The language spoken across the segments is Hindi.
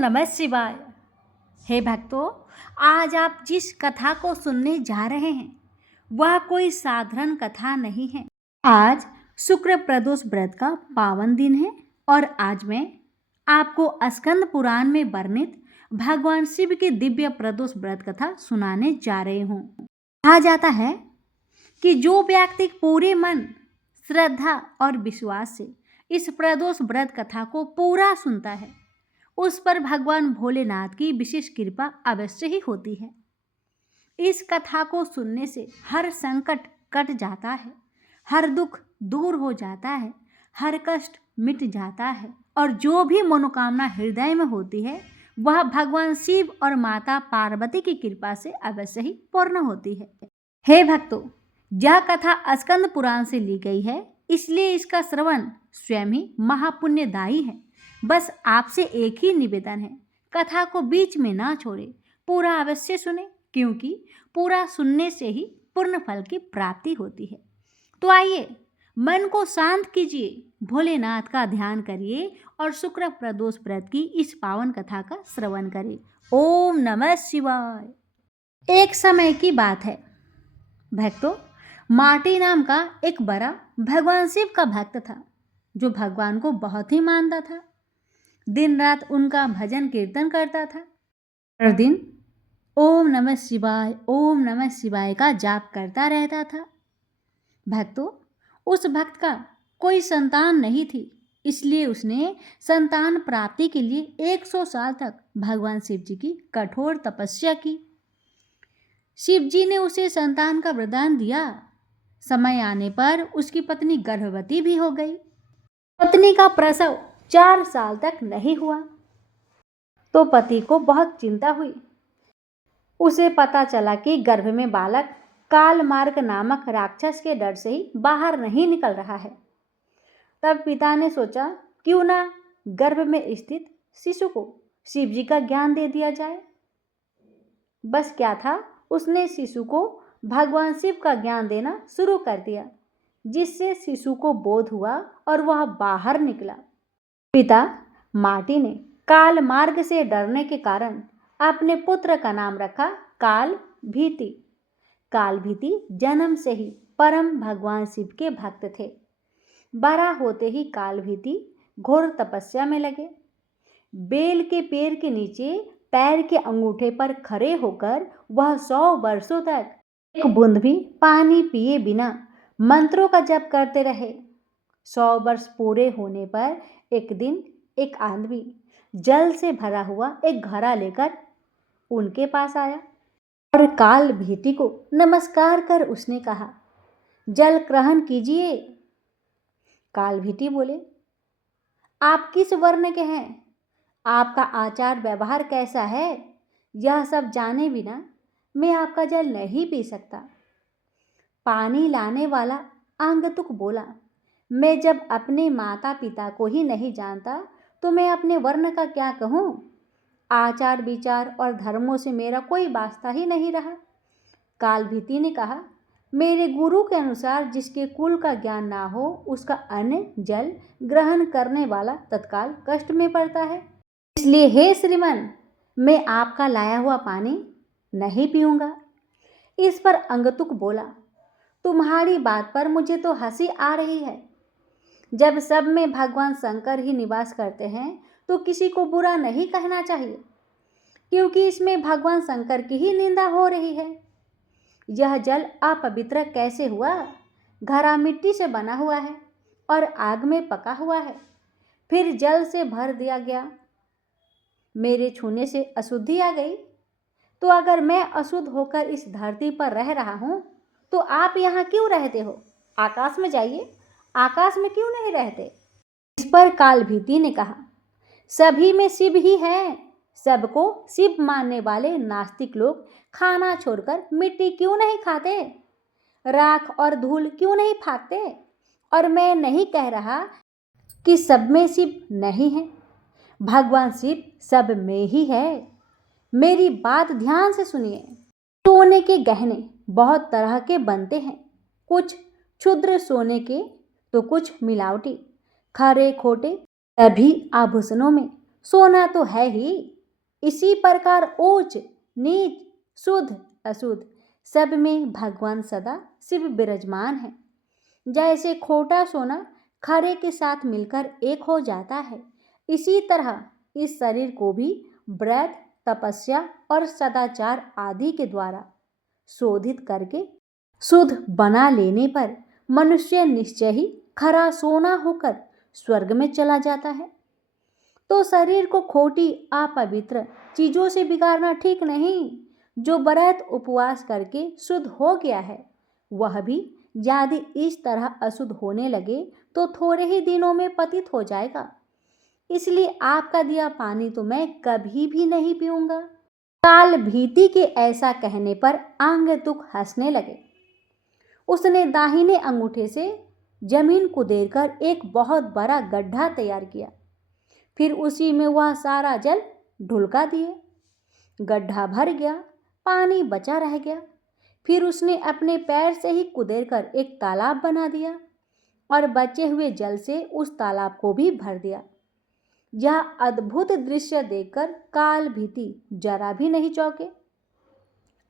नमः शिवाय। हे भक्तों, आज आप जिस कथा को सुनने जा रहे हैं वह कोई साधारण कथा नहीं है। आज शुक्र प्रदोष व्रत का पावन दिन है और आज मैं आपको स्कंद पुराण में वर्णित भगवान शिव के दिव्य प्रदोष व्रत कथा सुनाने जा रही हूँ। कहा जाता है कि जो व्यक्ति पूरे मन, श्रद्धा और विश्वास से इस प्रदोष व्रत कथा को पूरा सुनता है उस पर भगवान भोलेनाथ की विशेष कृपा अवश्य ही होती है। इस कथा को सुनने से हर संकट कट जाता है, हर दुख दूर हो जाता है, हर कष्ट मिट जाता है और जो भी मनोकामना हृदय में होती है वह भगवान शिव और माता पार्वती की कृपा से अवश्य ही पूर्ण होती है। हे भक्तों, यह कथा स्कंद पुराण से ली गई है, इसलिए इसका श्रवण स्वयं ही महापुण्यदायी है। बस आपसे एक ही निवेदन है, कथा को बीच में ना छोड़े, पूरा अवश्य सुने, क्योंकि पूरा सुनने से ही पूर्ण फल की प्राप्ति होती है। तो आइए मन को शांत कीजिए, भोलेनाथ का ध्यान करिए और शुक्र प्रदोष व्रत की इस पावन कथा का श्रवण करें। ओम नमः शिवाय। एक समय की बात है भक्तों, माटी नाम का एक बड़ा भगवान शिव का भक्त था जो भगवान को बहुत ही मानता था। दिन रात उनका भजन कीर्तन करता था। हर दिन ओम नमः शिवाय का जाप करता रहता था। भक्तों, उस भक्त का कोई संतान नहीं थी, इसलिए उसने संतान प्राप्ति के लिए 100 साल तक भगवान शिव जी की कठोर तपस्या की। शिव जी ने उसे संतान का वरदान दिया। समय आने पर उसकी पत्नी गर्भवती भी हो गई। पत्नी का प्रसव 4 साल तक नहीं हुआ तो पति को बहुत चिंता हुई। उसे पता चला कि गर्भ में बालक कालमार्ग नामक राक्षस के डर से ही बाहर नहीं निकल रहा है। तब पिता ने सोचा क्यों ना गर्भ में स्थित शिशु को शिव जी का ज्ञान दे दिया जाए। बस क्या था, उसने शिशु को भगवान शिव का ज्ञान देना शुरू कर दिया, जिससे शिशु को बोध हुआ और वह बाहर निकला। पिता माटी ने काल मार्ग से डरने के कारण अपने पुत्र का नाम रखा काल भीति। काल भीति जन्म से ही परम भगवान शिव के भक्त थे। बड़ा होते ही काल भीति घोर तपस्या में लगे। बेल के पेड़ के नीचे पैर के अंगूठे पर खड़े होकर वह 100 वर्षों तक एक बूंद भी पानी पिए बिना मंत्रों का जप करते रहे। 100 वर्ष पूरे होने पर एक दिन एक आदमी जल से भरा हुआ एक घड़ा लेकर उनके पास आया और काल भीति को नमस्कार कर उसने कहा, जल ग्रहण कीजिए। काल भीति बोले, आप किस वर्ण के हैं? आपका आचार व्यवहार कैसा है? यह सब जाने बिना मैं आपका जल नहीं पी सकता। पानी लाने वाला आगंतुक बोला, मैं जब अपने माता पिता को ही नहीं जानता तो मैं अपने वर्ण का क्या कहूँ? आचार विचार और धर्मों से मेरा कोई वास्ता ही नहीं रहा। काल भीति ने कहा, मेरे गुरु के अनुसार जिसके कुल का ज्ञान ना हो उसका अन्न जल ग्रहण करने वाला तत्काल कष्ट में पड़ता है। इसलिए हे श्रीमान, मैं आपका लाया हुआ पानी नहीं पीऊंगा। इस पर अंगतुक बोला, तुम्हारी बात पर मुझे तो हंसी आ रही है। जब सब में भगवान शंकर ही निवास करते हैं तो किसी को बुरा नहीं कहना चाहिए, क्योंकि इसमें भगवान शंकर की ही निंदा हो रही है। यह जल अपवित्र कैसे हुआ? घड़ा मिट्टी से बना हुआ है और आग में पका हुआ है, फिर जल से भर दिया गया। मेरे छूने से अशुद्धि आ गई, तो अगर मैं अशुद्ध होकर इस धरती पर रह रहा हूँ तो आप यहाँ क्यों रहते हो? आकाश में जाइए, आकाश में क्यों नहीं रहते? इस पर काल भीति ने कहा, सभी में शिव ही है। सबको शिव मानने वाले नास्तिक लोग खाना छोड़कर मिट्टी क्यों नहीं खाते? राख और धूल क्यों नहीं फाकते? और मैं नहीं कह रहा कि सब में शिव नहीं है, भगवान शिव सब में ही है। मेरी बात ध्यान से सुनिए। सोने के गहने बहुत तरह के बनते हैं, कुछ क्षुद्र सोने के तो कुछ मिलावटी। खरे खोटे सभी आभूषणों में सोना तो है ही। इसी प्रकार ऊंच नीच शुद्ध अशुद्ध सब में भगवान सदा शिव विराजमान है। जैसे खोटा सोना खरे के साथ मिलकर एक हो जाता है, इसी तरह इस शरीर को भी व्रत तपस्या और सदाचार आदि के द्वारा शोधित करके शुद्ध बना लेने पर मनुष्य निश्चय ही खरा सोना होकर स्वर्ग में चला जाता है। तो शरीर को खोटी अपवित्र चीजों से बिगाड़ना ठीक नहीं। जो व्रत उपवास करके शुद्ध हो गया है, वह भी यदि इस तरह अशुद्ध होने लगे तो थोड़े ही दिनों में पतित हो जाएगा। इसलिए आपका दिया पानी तो मैं कभी भी नहीं पीऊंगा। काल भीति के ऐसा कहने पर आंगतुक हंसने लगे। उसने दाहिने अंगूठे से जमीन कुदेरकर एक बहुत बड़ा गड्ढा तैयार किया। फिर उसी में वह सारा जल ढुलका दिए। गड्ढा भर गया, पानी बचा रह गया। फिर उसने अपने पैर से ही कुदेरकर एक तालाब बना दिया और बचे हुए जल से उस तालाब को भी भर दिया। यह अद्भुत दृश्य देखकर काल भीति जरा भी नहीं चौंके।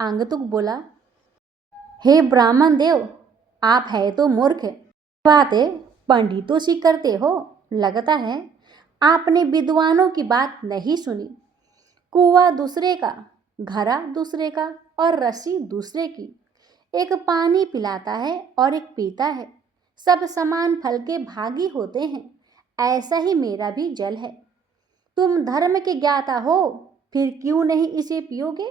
आंगतुक बोला, हे ब्राह्मण देव, आप है तो मूर्ख, बातें पंडितों सी करते हो। लगता है आपने विद्वानों की बात नहीं सुनी। कुआं दूसरे का, घड़ा दूसरे का और रस्सी दूसरे की। एक पानी पिलाता है और एक पीता है। सब समान फल के भागी होते हैं। ऐसा ही मेरा भी जल है। तुम धर्म के ज्ञाता हो, फिर क्यों नहीं इसे पियोगे?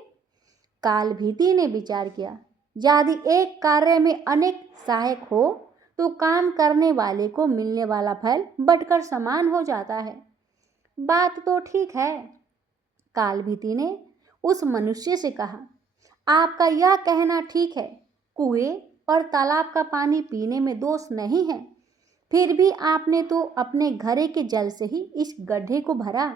काल भीति ने विचार किया, यदि एक कार्य में अनेक सहायक हो तो काम करने वाले को मिलने वाला फल बंटकर समान हो जाता है। बात तो ठीक है। काल भीति ने उस मनुष्य से कहा, आपका यह कहना ठीक है, कुएं और तालाब का पानी पीने में दोष नहीं है। फिर भी आपने तो अपने घड़े के जल से ही इस गड्ढे को भरा।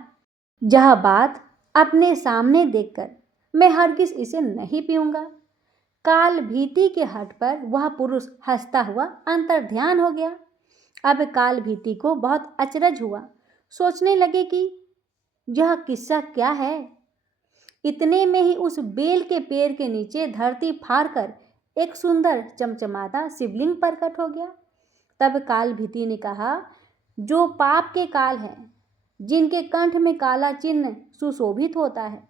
यह बात अपने सामने देखकर मैं हरगिज इसे नहीं पीऊंगा। काल भीति के हट पर वह पुरुष हंसता हुआ अंतर्ध्यान हो गया। अब काल भीति को बहुत अचरज हुआ। सोचने लगे कि यह किस्सा क्या है। इतने में ही उस बेल के पेड़ के नीचे धरती फाड़कर एक सुंदर चमचमाता शिवलिंग प्रकट हो गया। तब काल भीति ने कहा, जो पाप के काल हैं, जिनके कंठ में काला चिन्ह सुशोभित होता है,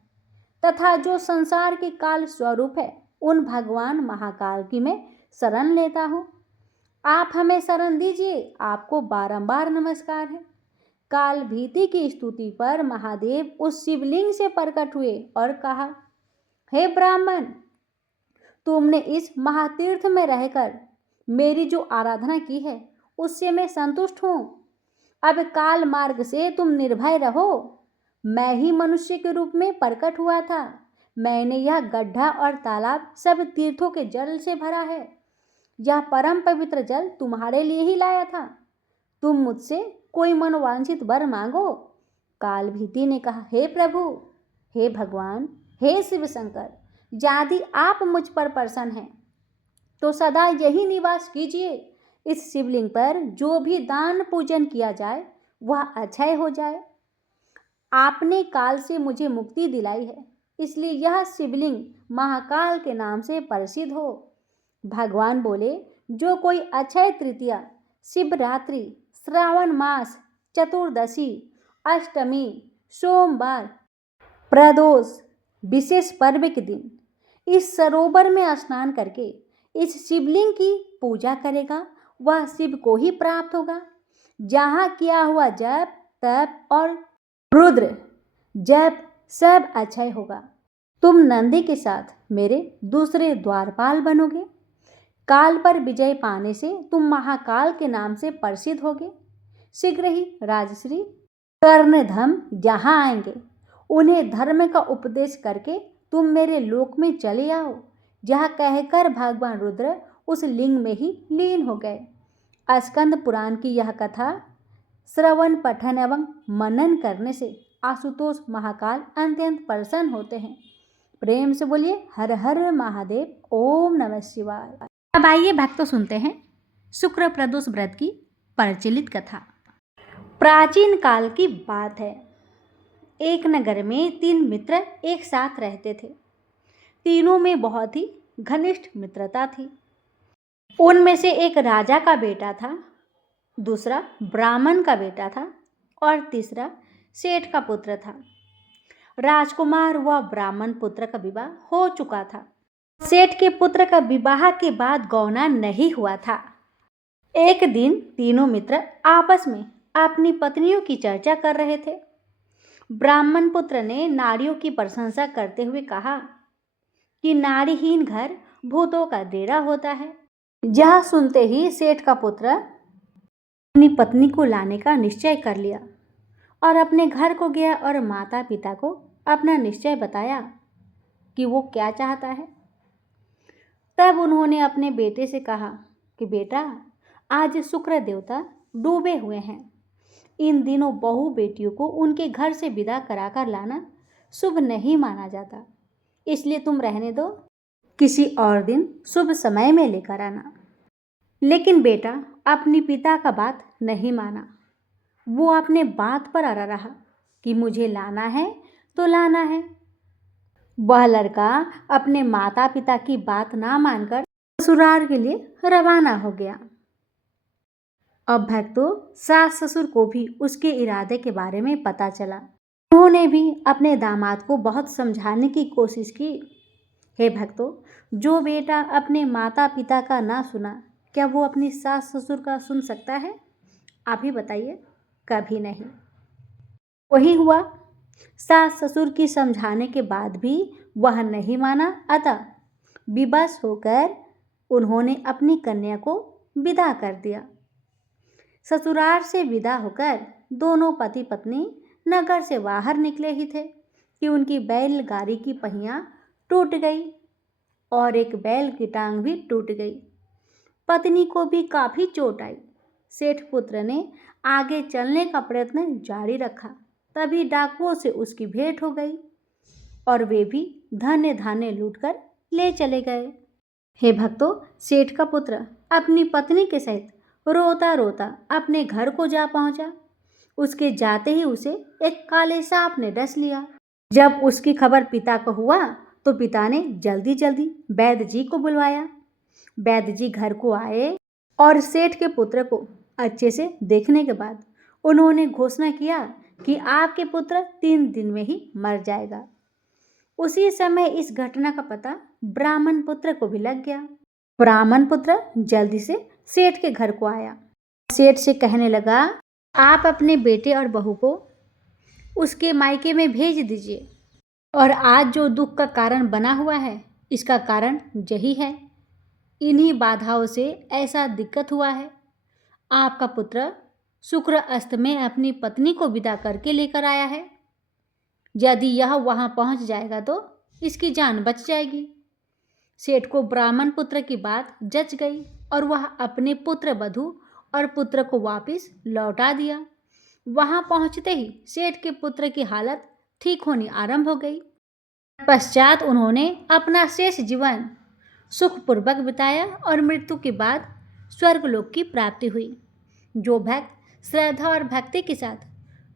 तथा जो संसार के काल स्वरूप है, उन भगवान महाकाल की मैं शरण लेता हूँ। आप हमें शरण दीजिए, आपको बारंबार नमस्कार है। काल भीति की स्तुति पर महादेव उस शिवलिंग से प्रकट हुए और कहा, हे ब्राह्मण, तुमने इस महातीर्थ में रहकर मेरी जो आराधना की है उससे मैं संतुष्ट हूँ। अब काल मार्ग से तुम निर्भय रहो। मैं ही मनुष्य के रूप में प्रकट हुआ था। मैंने यह गड्ढा और तालाब सब तीर्थों के जल से भरा है। यह परम पवित्र जल तुम्हारे लिए ही लाया था। तुम मुझसे कोई मनोवांछित वर मांगो। काल भीति ने कहा, हे प्रभु, हे भगवान, हे शिव शंकर, यदि आप मुझ पर प्रसन्न हैं तो सदा यही निवास कीजिए। इस शिवलिंग पर जो भी दान पूजन किया जाए वह अक्षय हो जाए। आपने काल से मुझे मुक्ति दिलाई है, इसलिए यह शिवलिंग महाकाल के नाम से प्रसिद्ध हो। भगवान बोले, जो कोई अक्षय तृतीया, शिवरात्रि, श्रावण मास, चतुर्दशी, अष्टमी, सोमवार, प्रदोष, विशेष पर्व के दिन इस सरोवर में स्नान करके इस शिवलिंग की पूजा करेगा, वह शिव को ही प्राप्त होगा। जहाँ किया हुआ जप तप और रुद्र जप सब अक्षय होगा। तुम नंदी के साथ मेरे दूसरे द्वारपाल बनोगे। काल पर विजय पाने से तुम महाकाल के नाम से प्रसिद्ध होगे। शीघ्र ही राजश्री कर्णधम यहाँ आएंगे। उन्हें धर्म का उपदेश करके तुम मेरे लोक में चले आओ। यह कहकर भगवान रुद्र उस लिंग में ही लीन हो गए। स्कंद पुराण की यह कथा श्रवण पठन एवं मनन करने से आशुतोष महाकाल अत्यंत प्रसन्न होते हैं। प्रेम से बोलिए हर हर महादेव, ओम नमः शिवाय। अब आइए भक्तों सुनते हैं शुक्र प्रदोष व्रत की प्रचलित कथा। प्राचीन काल की बात है। एक नगर में 3 मित्र एक साथ रहते थे। तीनों में बहुत ही घनिष्ठ मित्रता थी। उनमें से एक राजा का बेटा था, दूसरा ब्राह्मण का बेटा था और तीसरा सेठ का पुत्र था। राजकुमार व ब्राह्मण पुत्र का विवाह हो चुका था। सेठ के पुत्र का विवाह के बाद गौना नहीं हुआ था। एक दिन तीनों मित्र आपस में अपनी पत्नियों की चर्चा कर रहे थे। ब्राह्मण पुत्र ने नारियों की प्रशंसा करते हुए कहा कि नारीहीन घर भूतों का डेरा होता है। यह सुनते ही सेठ का पुत्र अपनी पत्नी को लाने का निश्चय कर लिया और अपने घर को गया और माता पिता को अपना निश्चय बताया कि वो क्या चाहता है। तब उन्होंने अपने बेटे से कहा कि बेटा, आज शुक्र देवता डूबे हुए हैं। इन दिनों बहू बेटियों को उनके घर से विदा कराकर लाना शुभ नहीं माना जाता, इसलिए तुम रहने दो, किसी और दिन शुभ समय में लेकर आना। लेकिन बेटा अपनी पिता का बात नहीं माना। वो अपने बात पर अड़ा रहा कि मुझे लाना है तो लाना है। वह लड़का अपने माता पिता की बात ना मानकर ससुराल के लिए रवाना हो गया। अब भक्तों, सास ससुर को भी उसके इरादे के बारे में पता चला। उन्होंने भी अपने दामाद को बहुत समझाने की कोशिश की। हे भक्तों, जो बेटा अपने माता पिता का ना सुना, क्या वो अपनी सास ससुर का सुन सकता है? आप ही बताइए। कभी नहीं। वही हुआ। सास ससुर की समझाने के बाद भी वह नहीं माना, अतः विवश होकर उन्होंने अपनी कन्या को विदा कर दिया। ससुराल से विदा होकर दोनों पति पत्नी नगर से बाहर निकले ही थे कि उनकी बैलगाड़ी की पहियां टूट गई और एक बैल की टांग भी टूट गई। पत्नी को भी काफी चोट आई। सेठ पुत्र ने आगे चलने का प्रयत्न जारी रखा, तभी डाकुओं से उसकी भेंट हो गई और वे भी धन्य धान्य लूटकर ले चले गए। हे भक्तों, सेठ का पुत्र अपनी पत्नी के सहित रोता रोता अपने घर को जा पहुंचा। उसके जाते ही उसे एक काले सांप ने डस लिया। जब उसकी खबर पिता को हुआ तो पिता ने जल्दी जल्दी वैद्य जी को बुलवाया। वैद्य जी घर को आए और सेठ के पुत्र को अच्छे से देखने के बाद उन्होंने घोषणा किया कि आपके पुत्र 3 दिन में ही मर जाएगा। उसी समय इस घटना का पता ब्राह्मण पुत्र को भी लग गया। ब्राह्मण पुत्र जल्दी से सेठ के घर को आया। सेठ से कहने लगा, आप अपने बेटे और बहू को उसके मायके में भेज दीजिए और आज जो दुख का कारण बना हुआ है, इसका कारण यही है। इन्हीं बाधाओं से ऐसा दिक्कत हुआ है। आपका पुत्र शुक्र अस्त में अपनी पत्नी को विदा करके लेकर आया है। यदि यह वहां पहुंच जाएगा तो इसकी जान बच जाएगी। सेठ को ब्राह्मण पुत्र की बात जच गई और वह अपने पुत्र वधू और पुत्र को वापस लौटा दिया। वहां पहुंचते ही सेठ के पुत्र की हालत ठीक होनी आरंभ हो गई। पश्चात उन्होंने अपना शेष जीवन सुखपूर्वक बिताया और मृत्यु के बाद स्वर्गलोक की प्राप्ति हुई। जो भक्त श्रद्धा और भक्ति के साथ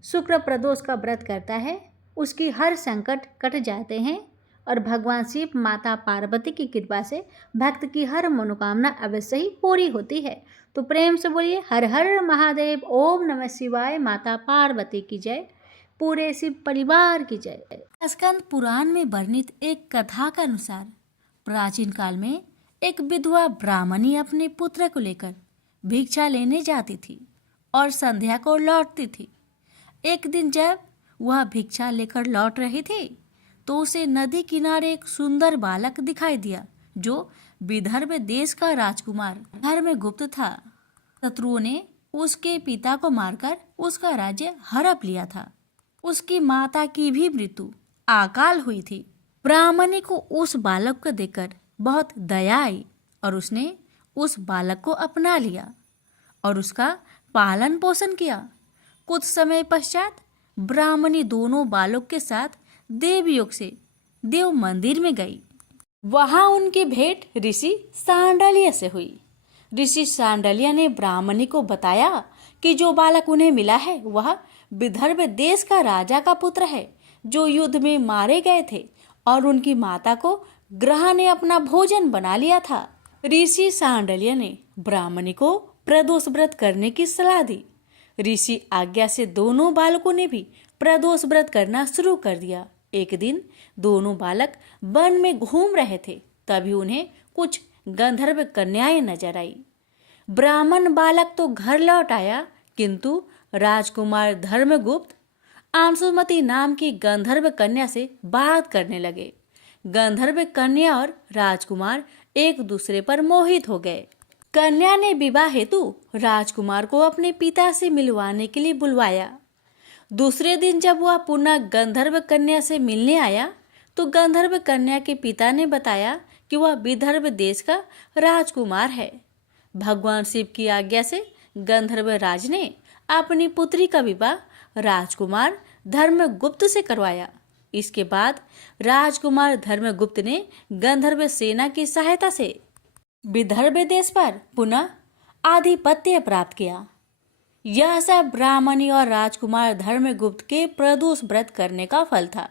शुक्र प्रदोष का व्रत करता है, उसकी हर संकट कट जाते हैं और भगवान शिव माता पार्वती की कृपा से भक्त की हर मनोकामना अवश्य ही पूरी होती है। तो प्रेम से बोलिए हर हर महादेव, ओम नमः शिवाय, माता पार्वती की जय, पूरे शिव परिवार की जय। स्कंद पुराण में वर्णित एक कथा के अनुसार प्राचीन काल में एक विधवा ब्राह्मणी अपने पुत्र को लेकर भिक्षा लेने जाती थी और संध्या को लौटती थी। एक दिन जब वह भिक्षा लेकर लौट रही थी तो उसे नदी किनारे एक सुंदर बालक दिखाई दिया जो विदर्भ देश का राजकुमार धर्मगुप्त था। शत्रुओं ने उसके पिता को मारकर उसका राज्य हड़प लिया था। उसकी माता की भी मृत्यु अकाल हुई थी। ब्राह्मणी को उस बालक को देखकर बहुत दया आई और उसने उस बालक को अपना लिया और उसका पालन पोषण किया। कुछ समय पश्चात ब्राह्मणी दोनों बालक के साथ देवयोग से देव मंदिर में गई। वहां उनकी भेंट ऋषि सांडलिया से हुई। ऋषि सांडलिया ने ब्राह्मणी को बताया कि जो बालक उन्हें मिला है वह विदर्भ देश का राजा का पुत्र है जो युद्ध में मारे गए थे और उनकी माता को ग्रह ने अपना भोजन बना लिया था। ऋषि सांडल्य ने ब्राह्मणी को प्रदोष व्रत करने की सलाह दी। ऋषि आज्ञा से दोनों बालकों ने भी प्रदोष व्रत करना शुरू कर दिया। एक दिन दोनों बालक वन में घूम रहे थे, तभी उन्हें कुछ गंधर्व कन्याएं नजर आई। ब्राह्मण बालक तो घर लौट आया, किंतु राजकुमार धर्मगुप्त अंशुमति नाम की गंधर्व कन्या से बात करने लगे। गंधर्व कन्या और राजकुमार एक दूसरे पर मोहित हो गए। कन्या ने विवाह हेतु राजकुमार को अपने पिता से मिलवाने के लिए बुलवाया। दूसरे दिन जब वह पुनः गंधर्व कन्या से मिलने आया तो गंधर्व कन्या के पिता ने बताया कि वह विदर्भ देश का राजकुमार है। भगवान शिव की आज्ञा से गंधर्व राज ने अपनी पुत्री का विवाह राजकुमार धर्मगुप्त से करवाया। इसके बाद राजकुमार धर्मगुप्त ने गंधर्व सेना की सहायता से विदर्भ देश पर पुनः आधिपत्य प्राप्त किया। यह सब ब्राह्मणी और राजकुमार धर्मगुप्त के प्रदोष व्रत करने का फल था।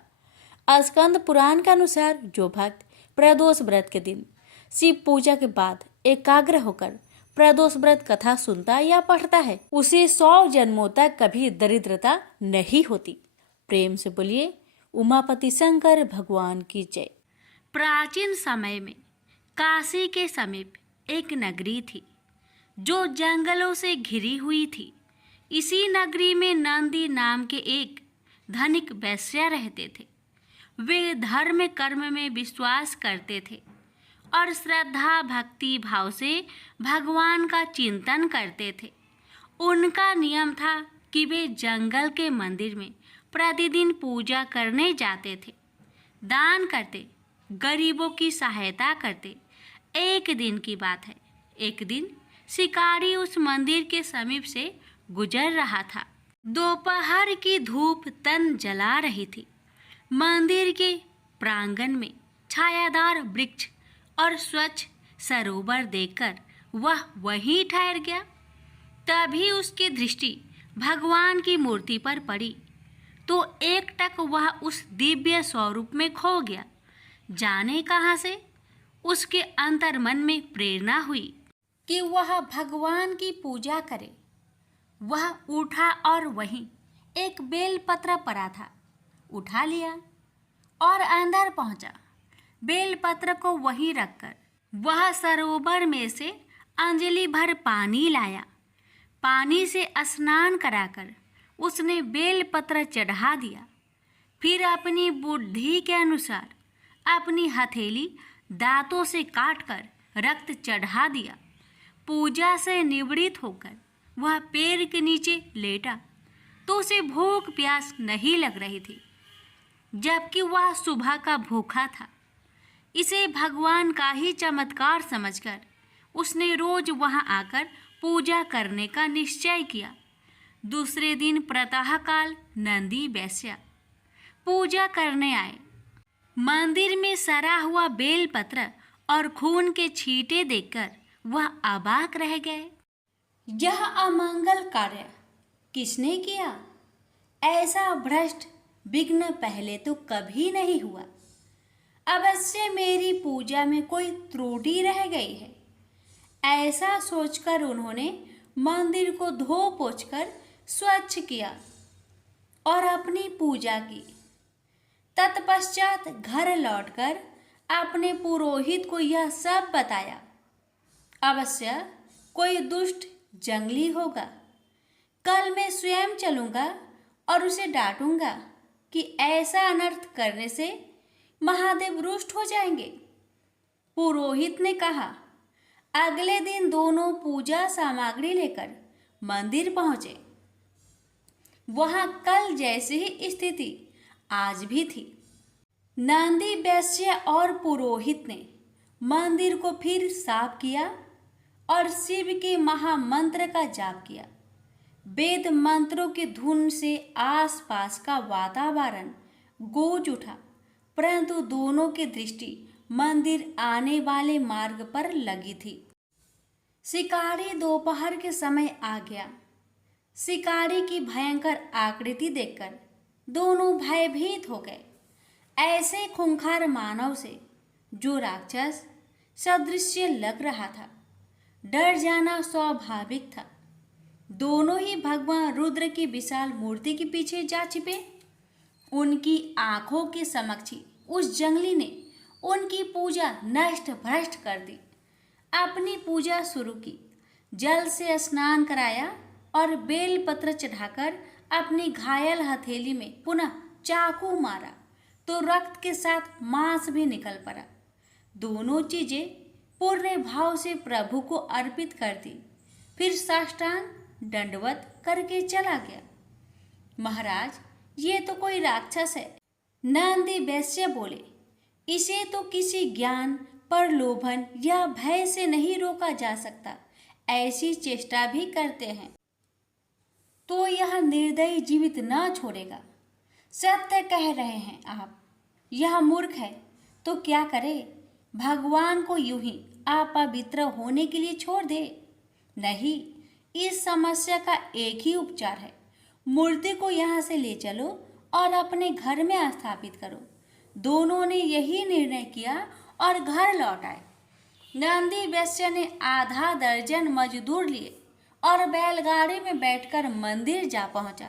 स्कंद पुराण के अनुसार जो भक्त प्रदोष व्रत के दिन शिव पूजा के बाद एकाग्र होकर प्रदोष व्रत कथा सुनता या पढ़ता है, उसे 100 जन्मों तक कभी दरिद्रता नहीं होती। प्रेम से बोलिए उमापति शंकर भगवान की जय। प्राचीन समय में काशी के समीप एक नगरी थी जो जंगलों से घिरी हुई थी। इसी नगरी में नंदी नाम के एक धनिक वैश्य रहते थे। वे धर्म कर्म में विश्वास करते थे और श्रद्धा भक्ति भाव से भगवान का चिंतन करते थे। उनका नियम था कि वे जंगल के मंदिर में प्रतिदिन पूजा करने जाते थे, दान करते, गरीबों की सहायता करते। एक दिन की बात है, एक दिन शिकारी उस मंदिर के समीप से गुजर रहा था। दोपहर की धूप तन जला रही थी। मंदिर के प्रांगण में छायादार वृक्ष और स्वच्छ सरोवर देखकर वह वहीं ठहर गया। तभी उसकी दृष्टि भगवान की मूर्ति पर पड़ी तो एकटक वह उस दिव्य स्वरूप में खो गया। जाने कहाँ से उसके अंतर्मन में प्रेरणा हुई कि वह भगवान की पूजा करे। वह उठा और वहीं एक बेलपत्र पड़ा था, उठा लिया और अंदर पहुंचा। बेलपत्र को वहीं रखकर वह सरोवर में से अंजलि भर पानी लाया। पानी से स्नान कराकर उसने बेलपत्र चढ़ा दिया। फिर अपनी बुद्धि के अनुसार अपनी हथेली दांतों से काटकर रक्त चढ़ा दिया। पूजा से निवृत्त होकर वह पेड़ के नीचे लेटा तो उसे भूख प्यास नहीं लग रही थी, जबकि वह सुबह का भूखा था। इसे भगवान का ही चमत्कार समझकर उसने रोज वहां आकर पूजा करने का निश्चय किया। दूसरे दिन प्रातःकाल नंदी वैश्य पूजा करने आए। मंदिर में सड़ा हुआ बेलपत्र और खून के छींटे देखकर वह अबाक रह गए। यह अमंगल कार्य किसने किया? ऐसा भ्रष्ट विघ्न पहले तो कभी नहीं हुआ। अवश्य मेरी पूजा में कोई त्रुटि रह गई है। ऐसा सोचकर उन्होंने मंदिर को धो पोंछकर स्वच्छ किया और अपनी पूजा की। तत्पश्चात घर लौटकर अपने पुरोहित को यह सब बताया। अवश्य कोई दुष्ट जंगली होगा। कल मैं स्वयं चलूंगा और उसे डांटूंगा कि ऐसा अनर्थ करने से महादेव रुष्ट हो जाएंगे। पुरोहित ने कहा। अगले दिन दोनों पूजा सामग्री लेकर मंदिर पहुंचे। वहां कल जैसी ही स्थिति आज भी थी। नंदी वैश्य और पुरोहित ने मंदिर को फिर साफ किया और शिव के महामंत्र का जाप किया। वेद मंत्रों की धुन से आसपास का वातावरण गूंज उठा, परंतु दोनों की दृष्टि मंदिर आने वाले मार्ग पर लगी थी। शिकारी दोपहर के समय आ गया। शिकारी की भयंकर आकृति देखकर दोनों भयभीत हो गए। ऐसे खूंखार मानव से जो राक्षस सदृश लग रहा था, डर जाना स्वाभाविक था। दोनों ही भगवान रुद्र की विशाल मूर्ति के पीछे जा छिपे। उनकी आंखों के समक्ष ही उस जंगली ने उनकी पूजा नष्ट भ्रष्ट कर दी। अपनी पूजा शुरू की, जल से स्नान कराया और बेलपत्र चढ़ाकर अपनी घायल हथेली में पुनः चाकू मारा तो रक्त के साथ मांस भी निकल पड़ा। दोनों चीजें पूर्ण भाव से प्रभु को अर्पित कर दी, फिर साष्टांग दंडवत करके चला गया। महाराज, ये तो कोई राक्षस है। नंदी वैश्य बोले, इसे तो किसी ज्ञान, प्रलोभन या भय से नहीं रोका जा सकता। ऐसी चेष्टा भी करते हैं तो यह निर्दयी जीवित न छोड़ेगा। सत्य कह रहे हैं आप। यह मूर्ख है तो क्या करे? भगवान को यूं ही अपवित्र होने के लिए छोड़ दे? नहीं, इस समस्या का एक ही उपचार है। मूर्ति को यहाँ से ले चलो और अपने घर में स्थापित करो। दोनों ने यही निर्णय किया और घर लौट आए। नंदी वैश्य ने आधा दर्जन मजदूर लिए और बैलगाड़ी में बैठकर मंदिर जा पहुंचा।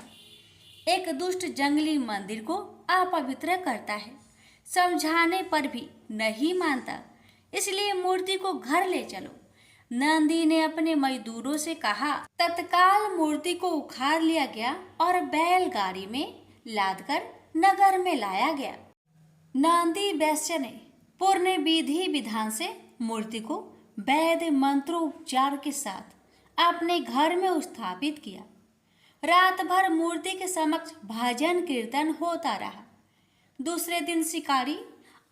एक दुष्ट जंगली मंदिर को अपवित्र करता है, समझाने पर भी नहीं मानता, इसलिए मूर्ति को घर ले चलो। नंदी ने अपने मजदूरों से कहा। तत्काल मूर्ति को उखाड़ लिया गया और बैलगाड़ी में लादकर नगर में लाया गया। नंदी वैश्य ने पूर्ण विधि विधान से मूर्ति को वैद्य मंत्रोपचार के साथ अपने घर में स्थापित किया। रात भर मूर्ति के समक्ष भजन कीर्तन होता रहा। दूसरे दिन शिकारी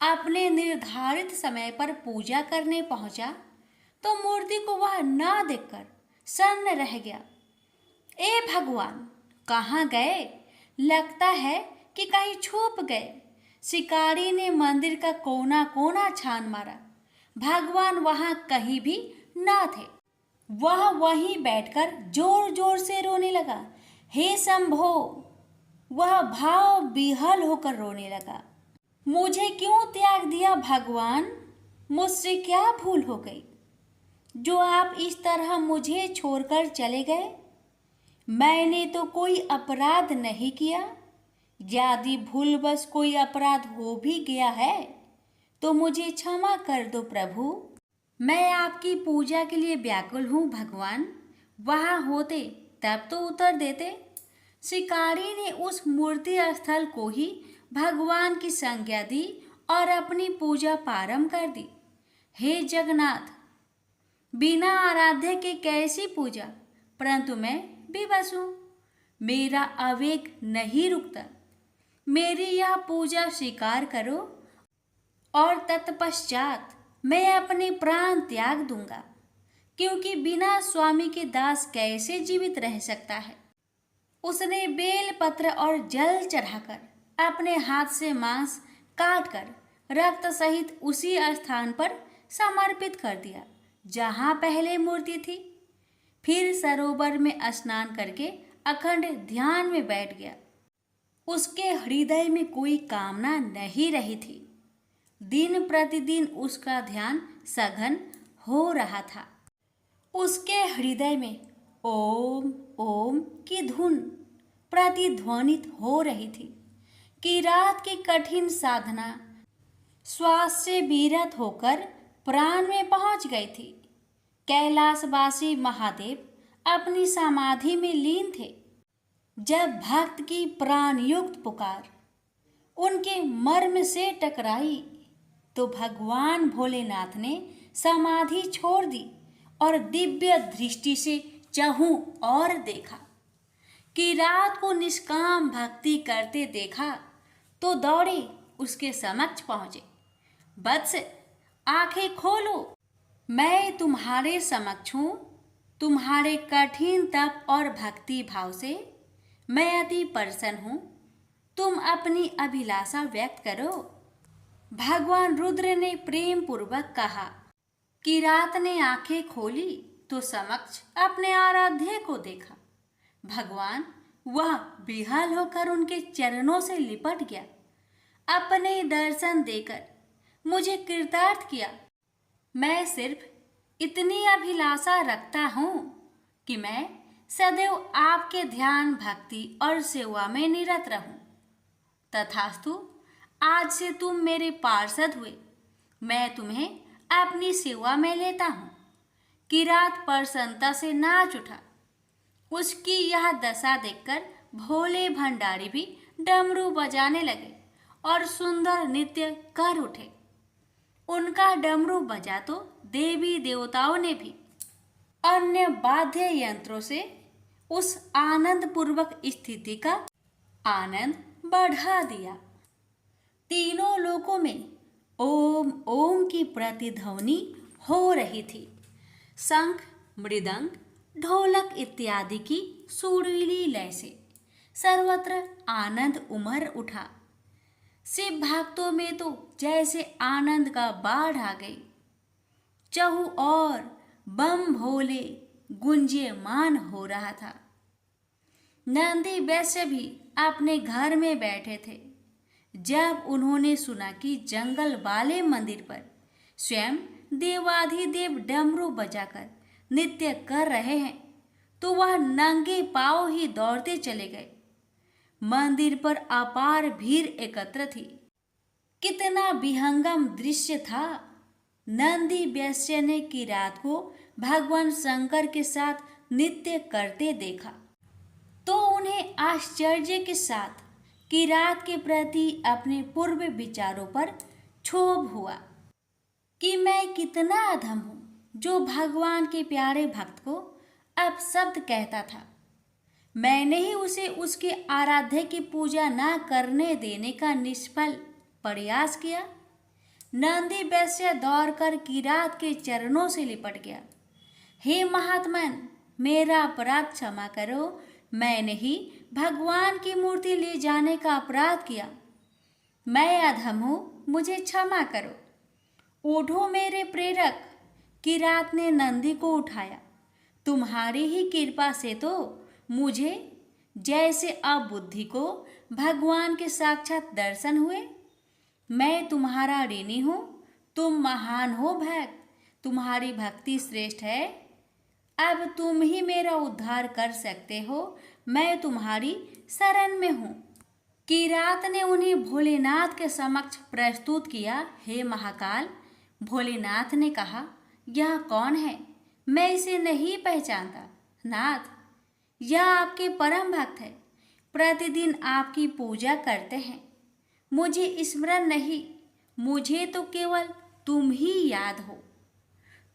अपने निर्धारित समय पर पूजा करने पहुंचा तो मूर्ति को वह न देखकर सन्न रह गया। ए भगवान, कहाँ गए? लगता है कि कहीं छुप गए। शिकारी ने मंदिर का कोना कोना छान मारा, भगवान वहां कहीं भी न थे। वह वहीं बैठकर जोर जोर से रोने लगा। हे शंभो! वह भाव विहल होकर रोने लगा। मुझे क्यों त्याग दिया भगवान? मुझसे क्या भूल हो गई जो आप इस तरह मुझे छोड़कर चले गए? मैंने तो कोई अपराध नहीं किया। यदि भूलवश कोई अपराध हो भी गया है तो मुझे क्षमा कर दो प्रभु। मैं आपकी पूजा के लिए व्याकुल हूँ भगवान। वहाँ होते तब तो उतर देते। शिकारी ने उस मूर्ति स्थल को ही भगवान की संज्ञा दी और अपनी पूजा प्रारंभ कर दी। हे जगन्नाथ, बिना आराध्य के कैसी पूजा? परंतु मैं विवश हूँ, मेरा आवेग नहीं रुकता। मेरी यह पूजा स्वीकार करो और तत्पश्चात मैं अपने प्राण त्याग दूंगा, क्योंकि बिना स्वामी के दास कैसे जीवित रह सकता है। उसने बेल पत्र और जल चढ़ाकर अपने हाथ से मांस काटकर रक्त सहित उसी स्थान पर समर्पित कर दिया जहाँ पहले मूर्ति थी। फिर सरोवर में स्नान करके अखंड ध्यान में बैठ गया। उसके हृदय में कोई कामना नहीं रही थी। दिन प्रतिदिन उसका ध्यान सघन हो रहा था। उसके हृदय में ओम ओम की धुन प्रतिध्वनित हो रही थी कि रात की कठिन साधना श्वास से विरत होकर प्राण में पहुंच गई थी। कैलाशवासी महादेव अपनी समाधि में लीन थे। जब भक्त की प्राणयुक्त पुकार उनके मर्म से टकराई तो भगवान भोलेनाथ ने समाधि छोड़ दी और दिव्य दृष्टि से चहु और देखा कि रात को निष्काम भक्ति करते देखा तो दौड़े उसके समक्ष पहुंचे। वत्स, आंखें खोलो, मैं तुम्हारे समक्ष हूँ। तुम्हारे कठिन तप और भक्ति भाव से मैं अति प्रसन्न हूँ। तुम अपनी अभिलाषा व्यक्त करो। भगवान रुद्र ने प्रेम पूर्वक कहा। किरात ने आंखें खोली तो समक्ष अपने आराध्य को देखा। भगवान वह बेहाल होकर उनके चरणों से लिपट गया। अपने दर्शन देकर मुझे कृतार्थ किया। मैं सिर्फ इतनी अभिलाषा रखता हूँ कि मैं सदैव आपके ध्यान, भक्ति और सेवा में निरत रहूं। तथास्तु, आज से तुम मेरे पार्षद हुए, मैं तुम्हें अपनी सेवा में लेता हूँ। किरात प्रसन्नता से नाच उठा। उसकी यह दशा देखकर भोले भंडारी भी डमरू बजाने लगे और सुंदर नृत्य कर उठे। उनका डमरू बजा तो देवी देवताओं ने भी अन्य वाद्य यंत्रों से उस आनंद पूर्वक स्थिति का आनंद बढ़ा दिया। तीनों लोकों में ओम ओम की प्रतिध्वनि हो रही थी। शंख, मृदंग, ढोलक इत्यादि की सुरीली लय से सर्वत्र आनंद उमड़ उठा। शिव भक्तों में तो जैसे आनंद का बाढ़ आ गई। चहु और बम भोले गुंजयमान हो रहा था। नंदी वैश्य भी अपने घर में बैठे थे। जब उन्होंने सुना कि जंगल वाले मंदिर पर स्वयं देवाधिदेव डमरू बजाकर नृत्य कर रहे हैं, तो वह नंगे पांव ही दौड़ते चले गए। मंदिर पर अपार भीड़ एकत्र थी। कितना विहंगम दृश्य था। नंदी वैश्य ने किरात को भगवान शंकर के साथ नृत्य करते देखा तो उन्हें आश्चर्य के साथ किरात के प्रति अपने पूर्व विचारों पर क्षोभ हुआ कि मैं कितना अधम हूँ, जो भगवान के प्यारे भक्त को अपशब्द कहता था। मैंने ही उसे उसके आराध्य की पूजा न करने देने का निष्फल प्रयास किया। नंदी वैश्य दौड़कर किरात के चरणों से लिपट गया। हे महात्मन, मेरा अपराध क्षमा करो। मैंने ही भगवान की मूर्ति ले जाने का अपराध किया। मैं अधम हूँ, मुझे क्षमा करो। उठो मेरे प्रेरक। किरात ने नंदी को उठाया। तुम्हारी ही कृपा से तो मुझे जैसे अबुद्धि को भगवान के साक्षात दर्शन हुए। मैं तुम्हारा ऋणी हूँ। तुम महान हो भक्त, तुम्हारी भक्ति श्रेष्ठ है। अब तुम ही मेरा उद्धार कर सकते हो। मैं तुम्हारी शरण में हूँ। किरात ने उन्हें भोलेनाथ के समक्ष प्रस्तुत किया। हे महाकाल, भोलेनाथ ने कहा, यह कौन है? मैं इसे नहीं पहचानता। नाथ, यह आपके परम भक्त है, प्रतिदिन आपकी पूजा करते हैं। मुझे स्मरण नहीं, मुझे तो केवल तुम ही याद हो।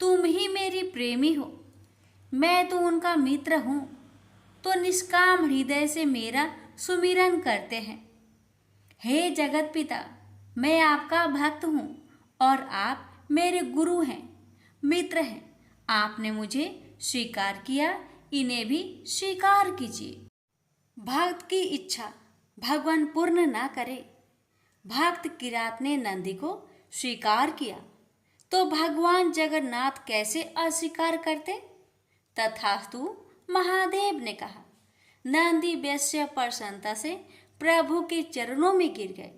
तुम ही मेरी प्रेमी हो, मैं तो उनका मित्र हूँ, तो निष्काम हृदय से मेरा सुमिरन करते हैं। हे जगत पिता, मैं आपका भक्त हूँ और आप मेरे गुरु हैं, मित्र हैं। आपने मुझे स्वीकार किया, इन्हें भी स्वीकार कीजिए। भक्त की इच्छा भगवान पूर्ण ना करे। भक्त किरात ने नंदी को स्वीकार किया तो भगवान जगन्नाथ कैसे अस्वीकार करते? तथास्तु, महादेव ने कहा। नंदी वैश्य प्रसन्नता से प्रभु के चरणों में गिर गए।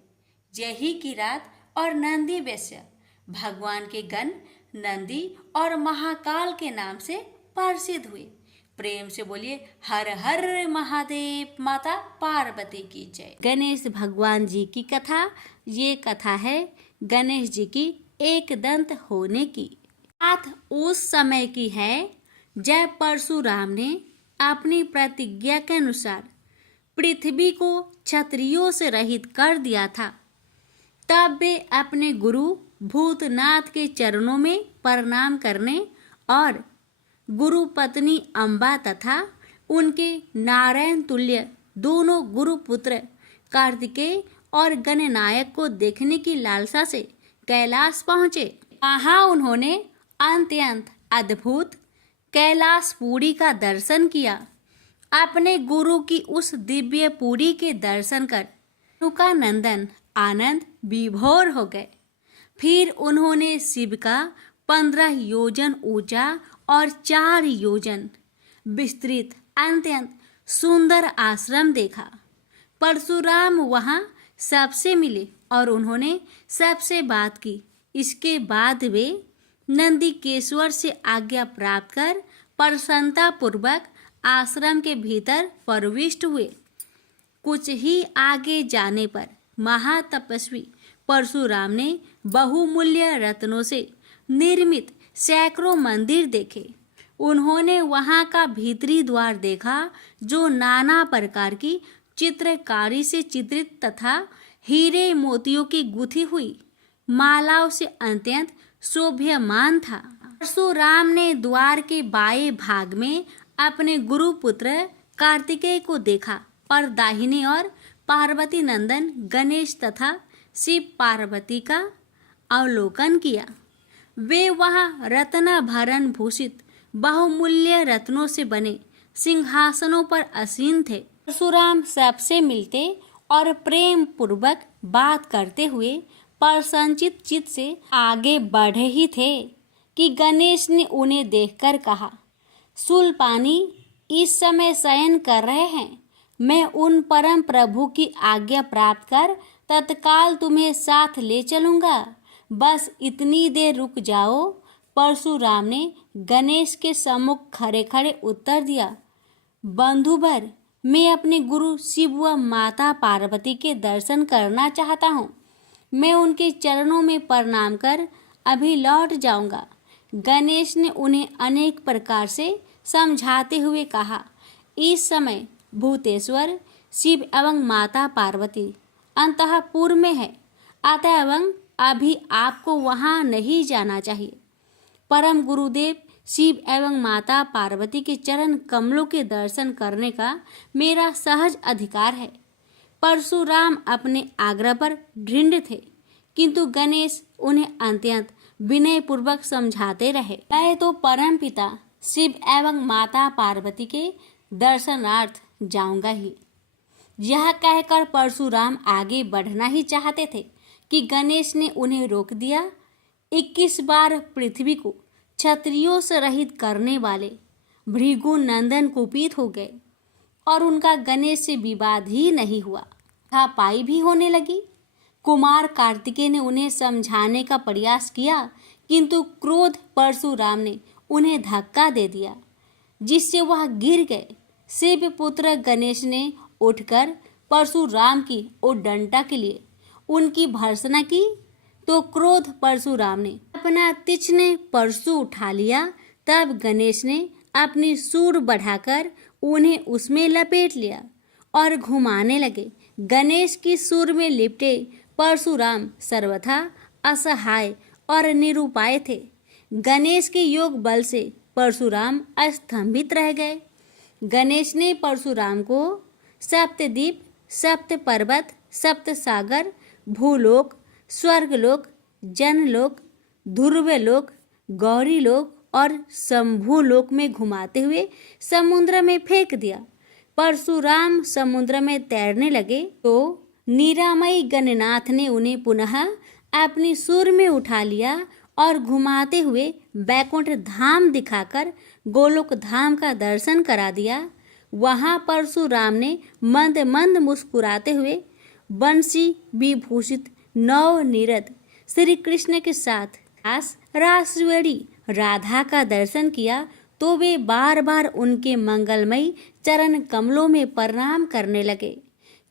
यही किरात और नंदी वैश्य भगवान के गण नंदी और महाकाल के नाम से प्रसिद्ध हुए। प्रेम से बोलिए हर हर महादेव। माता पार्वती की जय। गणेश भगवान जी की कथा। ये कथा है गणेश जी की एक दंत होने की। बात उस समय की है जब परशुराम ने अपनी प्रतिज्ञा के अनुसार पृथ्वी को क्षत्रियों से रहित कर दिया था। तब वे अपने गुरु भूतनाथ के चरणों में प्रणाम करने और गुरु पत्नी अम्बा तथा उनके नारायण तुल्य दोनों गुरुपुत्र कार्तिकेय और गणनायक को देखने की लालसा से कैलाश पहुँचे। वहाँ उन्होंने अत्यंत अद्भुत कैलाशपुरी का दर्शन किया। अपने गुरु की उस दिव्य पुरी के दर्शन कर उनका नंदन आनंद विभोर हो गए। फिर उन्होंने शिव का 15 योजन ऊंचा और 4 योजन विस्तृत अत्यंत सुंदर आश्रम देखा। परशुराम वहाँ सबसे मिले और उन्होंने सबसे बात की। इसके बाद वे नंदीकेश्वर से आज्ञा प्राप्त कर प्रसन्नता पूर्वक आश्रम के भीतर प्रविष्ट हुए। कुछ ही आगे जाने पर महातपस्वी परशुराम ने बहुमूल्य रत्नों से निर्मित सैकड़ों मंदिर देखे। उन्होंने वहाँ का भीतरी द्वार देखा जो नाना प्रकार की चित्रकारी से चित्रित तथा हीरे मोतियों की गुथी हुई मालाओं से अत्यंत शोभ्यमान था। परशुराम ने द्वार के बाएं भाग में अपने गुरुपुत्र कार्तिकेय को देखा और दाहिने ओर पार्वती नंदन गणेश तथा शिव पार्वती का अवलोकन किया। वे वहाँ रत्नाभरण भूषित बहुमूल्य रत्नों से बने सिंहासनों पर आसीन थे। परशुराम सबसे मिलते और प्रेम पूर्वक बात करते हुए प्रसन्नचित चित्त से आगे बढ़े ही थे कि गणेश ने उन्हें देखकर कहा, शूलपाणी इस समय शयन कर रहे हैं। मैं उन परम प्रभु की आज्ञा प्राप्त कर तत्काल तुम्हें साथ ले चलूंगा। बस इतनी देर रुक जाओ। परशुराम ने गणेश के सम्मुख खड़े खड़े उत्तर दिया, बंधुवर, मैं अपने गुरु शिव व माता पार्वती के दर्शन करना चाहता हूँ। मैं उनके चरणों में प्रणाम कर अभी लौट जाऊंगा। गणेश ने उन्हें अनेक प्रकार से समझाते हुए कहा, इस समय भूतेश्वर शिव एवं माता पार्वती अंतःपुर में है, अतएव अभी आपको वहाँ नहीं जाना चाहिए। परम गुरुदेव शिव एवं माता पार्वती के चरण कमलों के दर्शन करने का मेरा सहज अधिकार है। परशुराम अपने आग्रह पर दृढ़ थे, किंतु गणेश उन्हें अत्यंत विनय पूर्वक समझाते रहे। मैं तो परम पिता शिव एवं माता पार्वती के दर्शनार्थ जाऊंगा ही। यह कहकर परशुराम आगे बढ़ना ही चाहते थे कि गणेश ने उन्हें रोक दिया। 21 बार पृथ्वी को क्षत्रियों से रहित करने वाले भृगु नंदन कुपित हो गए और उनका गणेश से विवाद ही नहीं हुआ, हाथापाई भी होने लगी। कुमार कार्तिकेय ने उन्हें समझाने का प्रयास किया, किंतु क्रोध परशुराम ने उन्हें धक्का दे दिया, जिससे वह गिर गए। शिव पुत्र गणेश ने उठकर परशुराम की उद्दंडता के लिए उनकी भर्त्सना की, तो क्रोध परशुराम ने अपना तीक्ष्ण परशु उठा लिया। तब गणेश ने अपनी सूंड बढ़ाकर उन्हें उसमें लपेट लिया और घुमाने लगे। गणेश की सूंड में लिपटे परशुराम सर्वथा असहाय और निरुपाय थे। गणेश के योग बल से परशुराम स्तंभित रह गए। गणेश ने परशुराम को सप्तद्वीप, सप्त पर्वत, सप्त सागर, भूलोक, स्वर्गलोक, जनलोक, ध्रुवलोक, गौरीलोक और शंभुलोक में घुमाते हुए समुद्र में फेंक दिया। परशुराम समुद्र में तैरने लगे तो निरामयी गणनाथ ने उन्हें पुनः अपनी सूंड में उठा लिया और घुमाते हुए बैकुंठ धाम दिखाकर गोलोक धाम का दर्शन करा दिया। वहां परशुराम ने मंद मंद मुस्कुराते हुए बंसी विभूषित नव निरत श्री कृष्ण के साथ रासवड़ी राधा का दर्शन किया, तो वे बार बार उनके मंगलमयी चरण कमलों में प्रणाम करने लगे।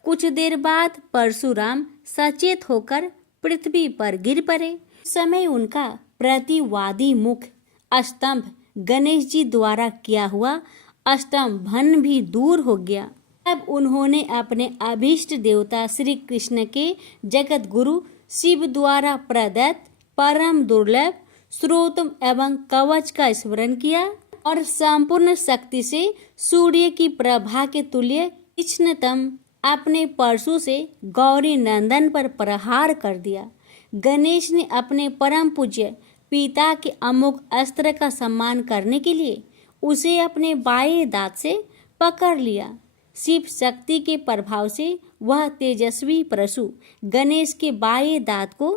कुछ देर बाद परशुराम सचेत होकर पृथ्वी पर गिर पड़े। समय उनका प्रतिवादी मुख स्तंभ गणेश जी द्वारा किया हुआ स्तंभन भी दूर हो गया। तब उन्होंने अपने अभीष्ट देवता श्री कृष्ण के जगत गुरु शिव द्वारा प्रदत्त परम दुर्लभ स्रोत एवं कवच का स्मरण किया और संपूर्ण शक्ति से सूर्य की प्रभा के तुल्य तीक्ष्णतम अपने परशु से गौरी नंदन पर प्रहार कर दिया। गणेश ने अपने परम पूज्य पिता के अमोघ अस्त्र का सम्मान करने के लिए उसे अपने बाएं दांत से पकड़ लिया। शिव शक्ति के प्रभाव से वह तेजस्वी परशु गणेश के बाएं दांत को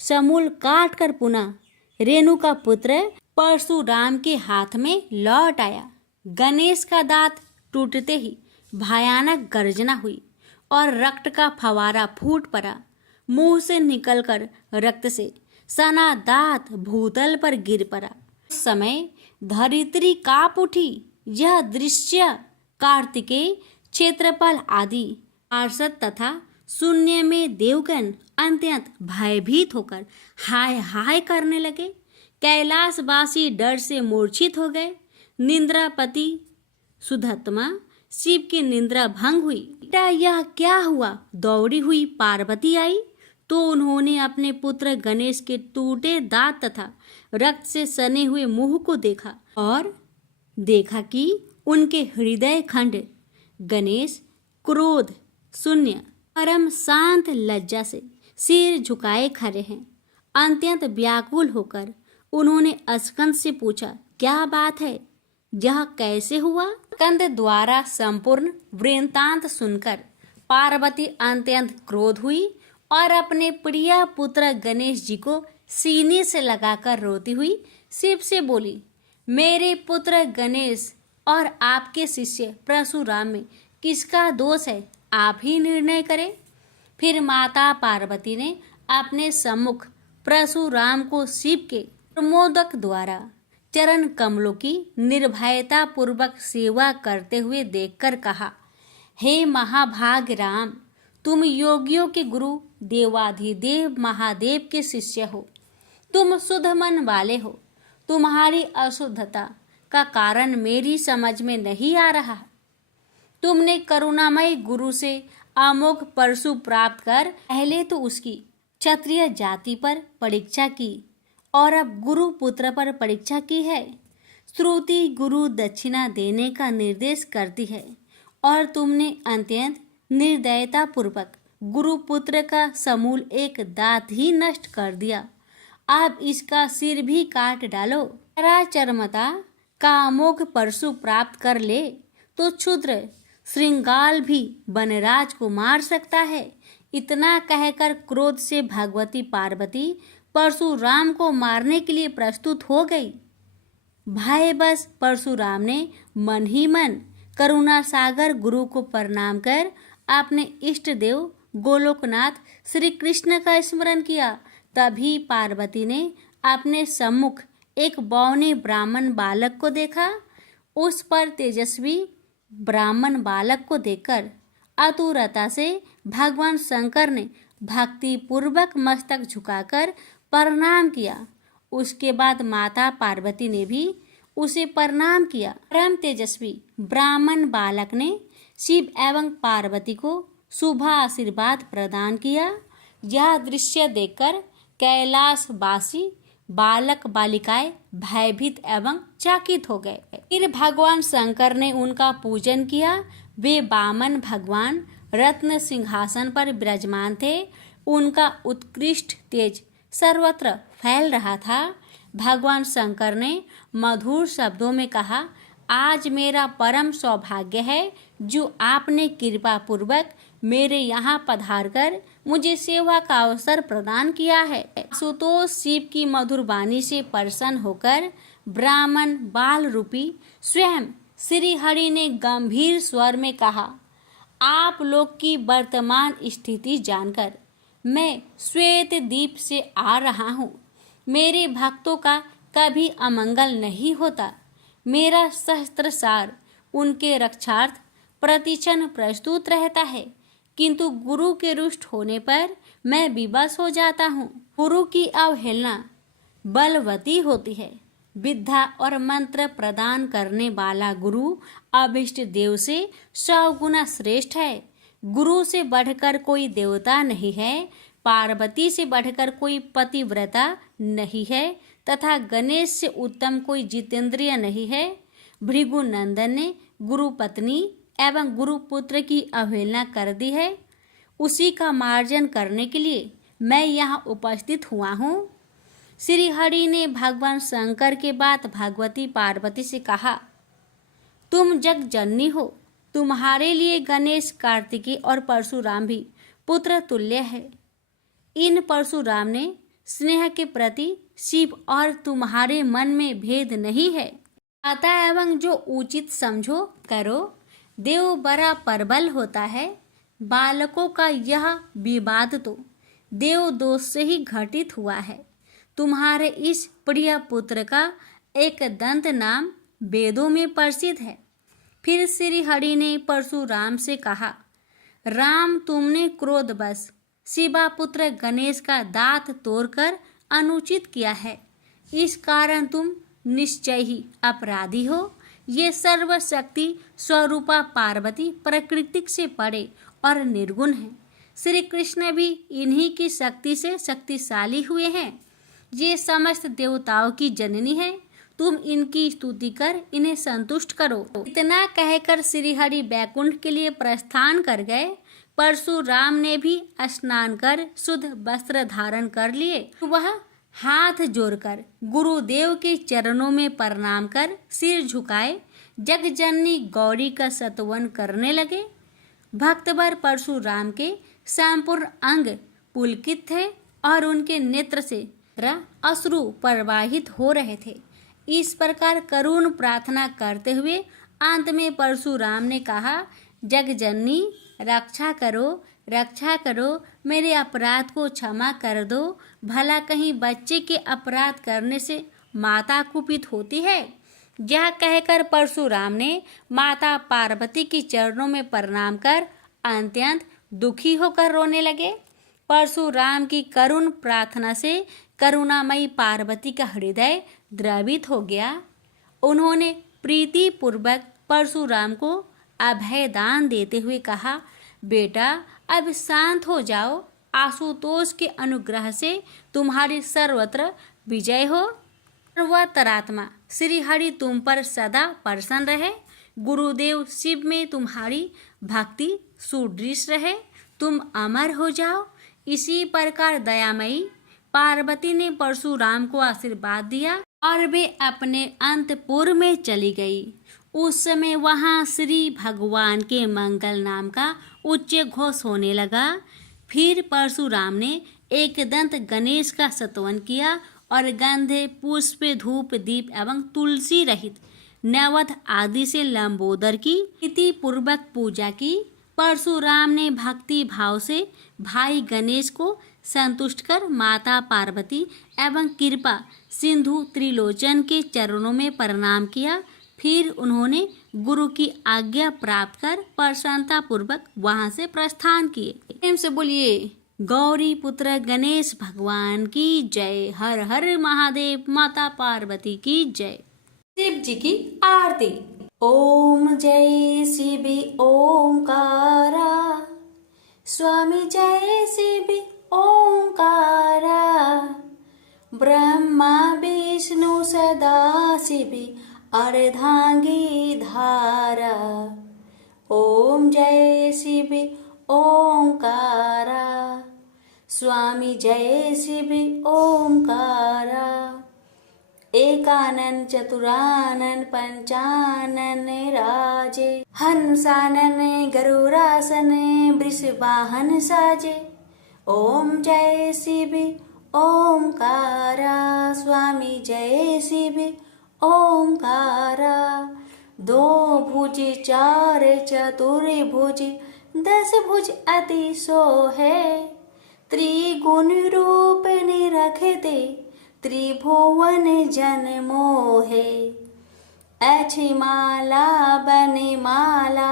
समूल काट कर पुनः रेणु का पुत्र परशुराम के हाथ में लौट आया। गणेश का दांत टूटते ही भयानक गर्जना हुई और रक्त का फवारा फूट पड़ा। मुंह से निकलकर रक्त से सना दांत भूतल पर गिर पड़ा। उस समय धरित्री कांप उठी। यह दृश्य कार्तिकेय, क्षेत्रपाल आदि पार्षद तथा शून्य में देवगण अत्यंत भयभीत होकर हाय हाय करने लगे। कैलाशवासी डर से मूर्छित हो गए। निंद्रापति सुधत्मा शिव की निंद्रा भंग हुई। बेटा यह क्या हुआ? दौड़ी हुई पार्वती आई तो उन्होंने अपने पुत्र गणेश के टूटे दांत तथा रक्त से सने हुए मुंह को देखा और देखा कि उनके हृदय खंड गणेश क्रोध शून्य परम शांत लज्जा से सिर झुकाए खड़े हैं। अत्यंत व्याकुल होकर उन्होंने स्कंद से पूछा, क्या बात है? यह कैसे हुआ? स्कंद द्वारा संपूर्ण वृत्तांत सुनकर पार्वती अत्यंत क्रोध हुई और अपने प्रिय पुत्र गणेश जी को सीने से लगाकर रोती हुई शिव से बोली, मेरे पुत्र गणेश और आपके शिष्य परशुराम में किसका दोष है? आप ही निर्णय करें। फिर माता पार्वती ने अपने सम्मुख परशुराम को शिव के प्रमोदक द्वारा चरण कमलों की निर्भयता पूर्वक सेवा करते हुए देखकर कहा, हे महाभाग राम, तुम योगियों के गुरु देवाधिदेव महादेव के शिष्य हो। तुम शुद्ध मन वाले हो। तुम्हारी अशुद्धता का कारण मेरी समझ में नहीं आ रहा। तुमने करुणामय गुरु से अमोघ परशु प्राप्त कर पहले तो उसकी क्षत्रिय जाति पर परीक्षा की और अब गुरु पुत्र पर परीक्षा की है। श्रुति गुरु दक्षिणा देने का निर्देश करती है और तुमने अत्यंत निर्दयता पूर्वक गुरु पुत्र का समूल एक दांत ही नष्ट कर दिया। अब इसका सिर भी काट डालो। चरमता का अमोघ परशु प्राप्त कर ले तो क्षुद्र श्रृंगाल भी वनराज को मार सकता है। इतना कहकर क्रोध से भगवती पार्वती परशुराम को मारने के लिए प्रस्तुत हो गई। भय बस परशुराम ने मन ही मन करुणा सागर गुरु को प्रणाम कर अपने इष्ट देव गोलोकनाथ श्री कृष्ण का स्मरण किया। तभी पार्वती ने अपने सम्मुख एक बौने ब्राह्मण बालक को देखा। उस पर तेजस्वी ब्राह्मण बालक को देखकर आतुरता से भगवान शंकर ने भक्ति पूर्वक मस्तक झुकाकर प्रणाम किया। उसके बाद माता पार्वती ने भी उसे प्रणाम किया। परम तेजस्वी ब्राह्मण बालक ने शिव एवं पार्वती को शुभ आशीर्वाद प्रदान किया। यह दृश्य देखकर कैलाशवासी बालक बालिकाएं भयभीत एवं चकित हो गए। फिर भगवान शंकर ने उनका पूजन किया। वे वामन भगवान रत्न सिंहासन पर विराजमान थे। उनका उत्कृष्ट तेज सर्वत्र फैल रहा था। भगवान शंकर ने मधुर शब्दों में कहा, आज मेरा परम सौभाग्य है जो आपने कृपा पूर्वक मेरे यहाँ पधार कर मुझे सेवा का अवसर प्रदान किया है। सुतोष शिव की मधुर वाणी से प्रसन्न होकर ब्राह्मण बाल रूपी स्वयं श्री हरि ने गंभीर स्वर में कहा, आप लोग की वर्तमान स्थिति जानकर मैं श्वेत द्वीप से आ रहा हूँ। मेरे भक्तों का कभी अमंगल नहीं होता। मेरा सहस्त्रसार उनके रक्षार्थ प्रतिक्षण प्रस्तुत रहता है, किंतु गुरु के रुष्ट होने पर मैं विवश हो जाता हूँ। गुरु की अवहेलना बलवती होती है। विद्या और मंत्र प्रदान करने वाला गुरु अभिष्ट देव से 100 गुना श्रेष्ठ है। गुरु से बढ़कर कोई देवता नहीं है, पार्वती से बढ़कर कोई पतिव्रता नहीं है तथा गणेश से उत्तम कोई जितेंद्रिय नहीं है। भृगु नंदन ने गुरु पत्नी एवं गुरु पुत्र की अवहेलना कर दी है। उसी का मार्जन करने के लिए मैं यहाँ उपस्थित हुआ हूँ। श्री हरि ने भगवान शंकर के बाद भगवती पार्वती से कहा, तुम जग जननी हो। तुम्हारे लिए गणेश, कार्तिकेय और परशुराम भी पुत्र तुल्य है। इन परशुराम ने स्नेह के प्रति शिव और तुम्हारे मन में भेद नहीं है। आता एवं जो उचित समझो करो। देव बड़ा प्रबल होता है। बालकों का यह विवाद तो देव दोष से ही घटित हुआ है। तुम्हारे इस प्रिय पुत्र का एक दंत नाम वेदों में प्रसिद्ध है। फिर श्री हरि ने परशुराम से कहा, राम, तुमने क्रोधवश शिवा पुत्र गणेश का दांत तोड़कर अनुचित किया है। इस कारण तुम निश्चय ही अपराधी हो। ये सर्वशक्ति स्वरूपा पार्वती प्रकृति से परे और निर्गुण है। श्री कृष्ण भी इन्हीं की शक्ति से शक्तिशाली हुए हैं। ये समस्त देवताओं की जननी है। तुम इनकी स्तुति कर इन्हें संतुष्ट करो। इतना कहकर श्री हरि बैकुंठ के लिए प्रस्थान कर गए। परशुराम ने भी स्नान कर शुद्ध वस्त्र धारण कर लिए। वह हाथ जोड़कर गुरुदेव के चरणों में प्रणाम कर सिर झुकाए जगजननी गौरी का स्तवन करने लगे। भक्तवर परशुराम के संपूर्ण अंग पुलकित थे और उनके नेत्र से अश्रु प्रवाहित हो रहे थे। इस प्रकार करुण प्रार्थना करते हुए अंत में परशुराम ने कहा, जगजननी, रक्षा करो, रक्षा करो, मेरे अपराध को क्षमा कर दो। भला कहीं बच्चे के अपराध करने से माता कुपित होती है। यह कहकर परशुराम ने माता पार्वती के चरणों में प्रणाम कर अत्यंत दुखी होकर रोने लगे। परशुराम की करुण प्रार्थना से करुणामयी पार्वती का हृदय द्रवित हो गया। उन्होंने प्रीति पूर्वक परशुराम को अभय दान देते हुए कहा, बेटा, अब शांत हो जाओ। आशुतोष के अनुग्रह से तुम्हारी सर्वत्र विजय हो। सर्वतरात्मा श्री हरि तुम पर सदा प्रसन्न रहे। गुरुदेव शिव में तुम्हारी भक्ति सुदृढ़ रहे। तुम अमर हो जाओ। इसी प्रकार दयामयी पार्वती ने परशुराम को आशीर्वाद दिया और वे अपने अंतपुर में चली गई। उस समय वहां श्री भगवान के मंगल नाम का उच्च घोष होने लगा। फिर परशुराम ने एक दंत गणेश का स्तवन किया और गंधे, पुष्प, धूप, दीप एवं तुलसी रहित नैवेद्य आदि से लंबोदर की विधि पूर्वक पूजा की। परशुराम ने भक्ति भाव से भाई गणेश को संतुष्ट कर माता पार्वती एवं कृपा सिंधु त्रिलोचन के चरणों में प्रणाम किया। फिर उन्होंने गुरु की आज्ञा प्राप्त कर प्रसन्नता पूर्वक वहां से प्रस्थान किए। प्रेम से बोलिए गौरी पुत्र गणेश भगवान की जय। हर हर महादेव। माता पार्वती की जय। शिव जी की आरती। ओम जय शिव ओंकारा, स्वामी जय शिव ओंकारा, ब्रह्मा विष्णु सदा शिव अर्धांगी धारा। ओम जय शिव ओंकारा, स्वामी जय शिव ओंकारा, एकानन चतुरानन पंचानन राजे, हंसानन गरुड़ासन वृषवाहन साजे। ओम जय शिव ओंकारा, स्वामी जय शिव ओंकारा, दो भुज चार चतुर्भुज, दस भुज अति सोहे, त्रिगुण रूप निरखते त्रिभुवन जन मोहे। ऐछि माला बने माला,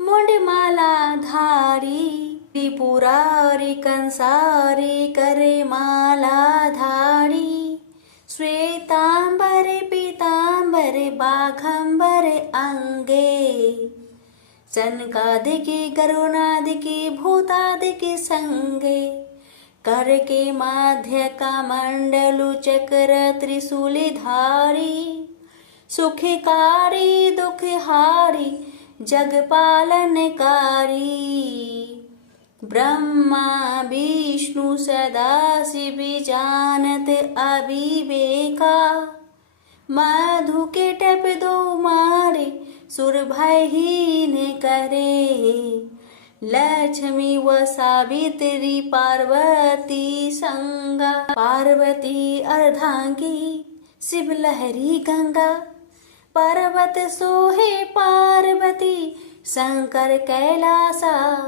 मुंड माला धारी, त्रिपुरारी कंसारी करे माला धारी। श्वेतांबर पीतांबर बाघंबर अंगे, सनकादिकी गरुणादिकी भूतादिकी संगे। कर के माध्य का मंडलु चक्र त्रिशूली धारी, सुखकारी दुखहारी जगपालनकारी। ब्रह्मा विष्णु सदा शिव जानत अविवेका, मधु के टप दो मारे सुर भयहीन करे। लक्ष्मी व सावित्री पार्वती संगा, पार्वती अर्धांगी शिव लहरी गंगा। पर्वत सोहे पार्वती शंकर कैलासा।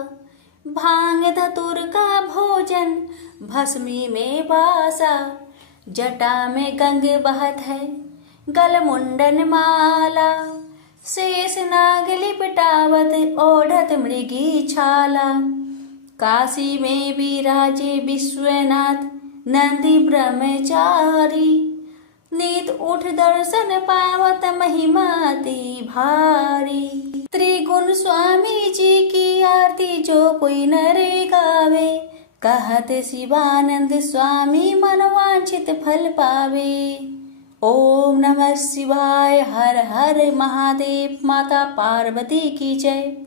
भांग धतुर का भोजन भस्मी में बासा। जटा में गंग बहत है गल मुंडन माला। शेष नाग लिपटावत ओढ़त मृगी छाला। काशी में विराजे विश्वनाथ नंदी ब्रह्मचारी। नीत उठ दर्शन पावत महिमाति भारी। त्रिगुण स्वामी जी की आरती जो कोई नरे गावे। कहत शिवानंद स्वामी मनवांछित फल पावे। ओम नमः शिवाय। हर हर महादेव। माता पार्वती की जय।